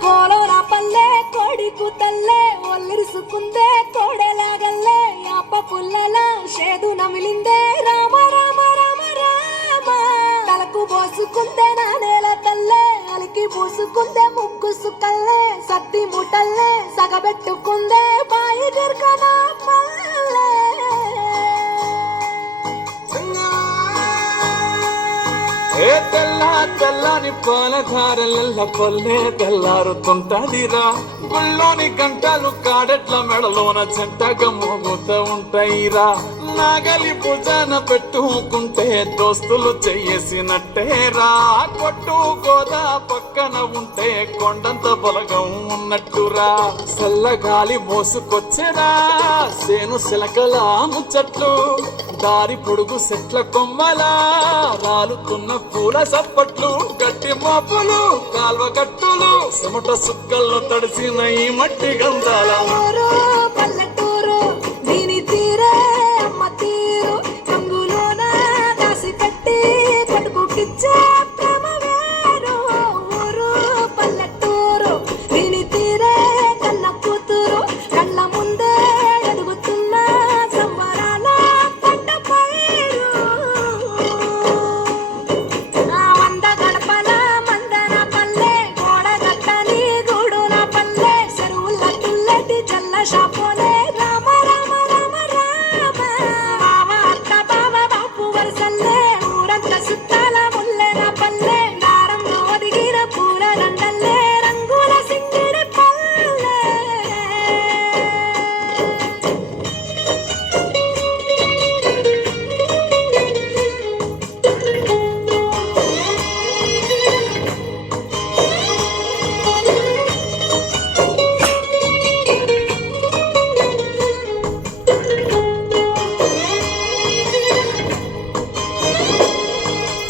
కోలోన పల్లె కోడి కూతల్లే ఒల్లిరుసుకుందే కోడెలాగల్లే యాప పుల్లల షేదు నమిలిందే రామ రామ రామ రామ తలకు పోసుకుందే నా నేల తల్లే అలికి పూసుకుందే ముగ్గు సుక్కల్లే సత్తి ముట్టల్లే సగబెట్టుకుందే బాయి గిర్కన పల్లె తెల్ల తెల్లని పాలధారలెల్ల పల్లె తెల్లారుతుంటదిరా గుళ్ళోని గంటలు కాడెట్ల మెడలోన జంటగా మోగుతూ ఉంటాయిరా నాగలి భుజాన పెట్టుకుంటే దోస్తులు చెయ్యేసినట్టేరా కొట్టు గోదా పక్కన ఉంటే కొండంత బలగం ఉన్నట్టురా చల్లగాలి మోసుకొచ్చేరా సేను శిలకల ముచ్చట్లు దారి పొడుగు చెట్ల కొమ్మలా రాలుతున్న పూల సప్పట్లు గట్టి మోపులు కాల్వ కట్టులు చెమట సుక్కల్లో తడిసిన ఈ మట్టి గంధాల పల్లెటూరు దీని తీరే అమ్మ తీరు రంగులోన దాసి కట్టి కట్టుకుకిచ్చే ప్రేమ వేరు ఊరు పల్లెటూరు దీని తీరే కన్న కూతురు కళ్ళ ముందే ఎదుగుతున్న సంబరాల పంట పైరు వంద గడపల మందన పల్లె గోడ గట్టని గూడున పల్లె చెరువుల తుల్లటి చల్ల షాపోలే రామ రామ రామ రామ బావ అత్త బావ బాపు వరసల్లే ఊరంత సుత్తాల ముల్లెన పల్లె దారంలో ఒదిగిన పూల దండల్లే రంగుల సింగిడి పల్లె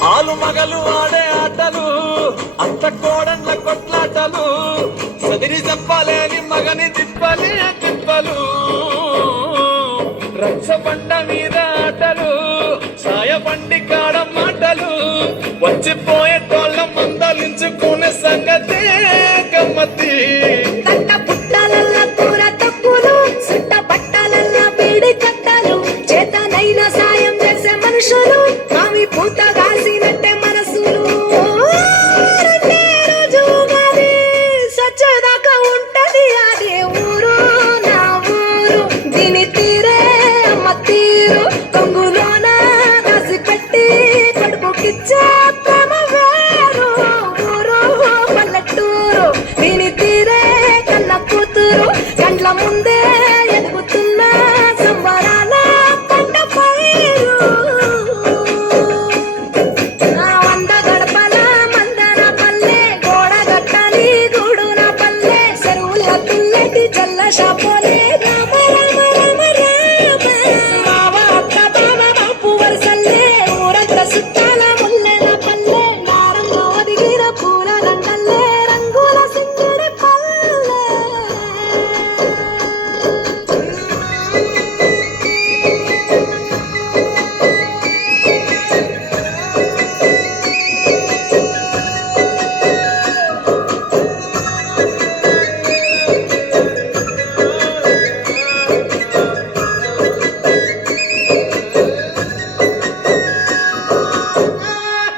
ఆలు మగలు ఆడే ఆటలు అంత కోడన్ల కొట్లాటలు సదిరి చెప్పలేని మగని తిప్పలే తిప్పలు రక్ష బండ మీద ఆటలు సాయ బండి కాడ మాటలు వచ్చిపోయే తోళ్ళ మందలించుకునే సంగతే గమ్మతి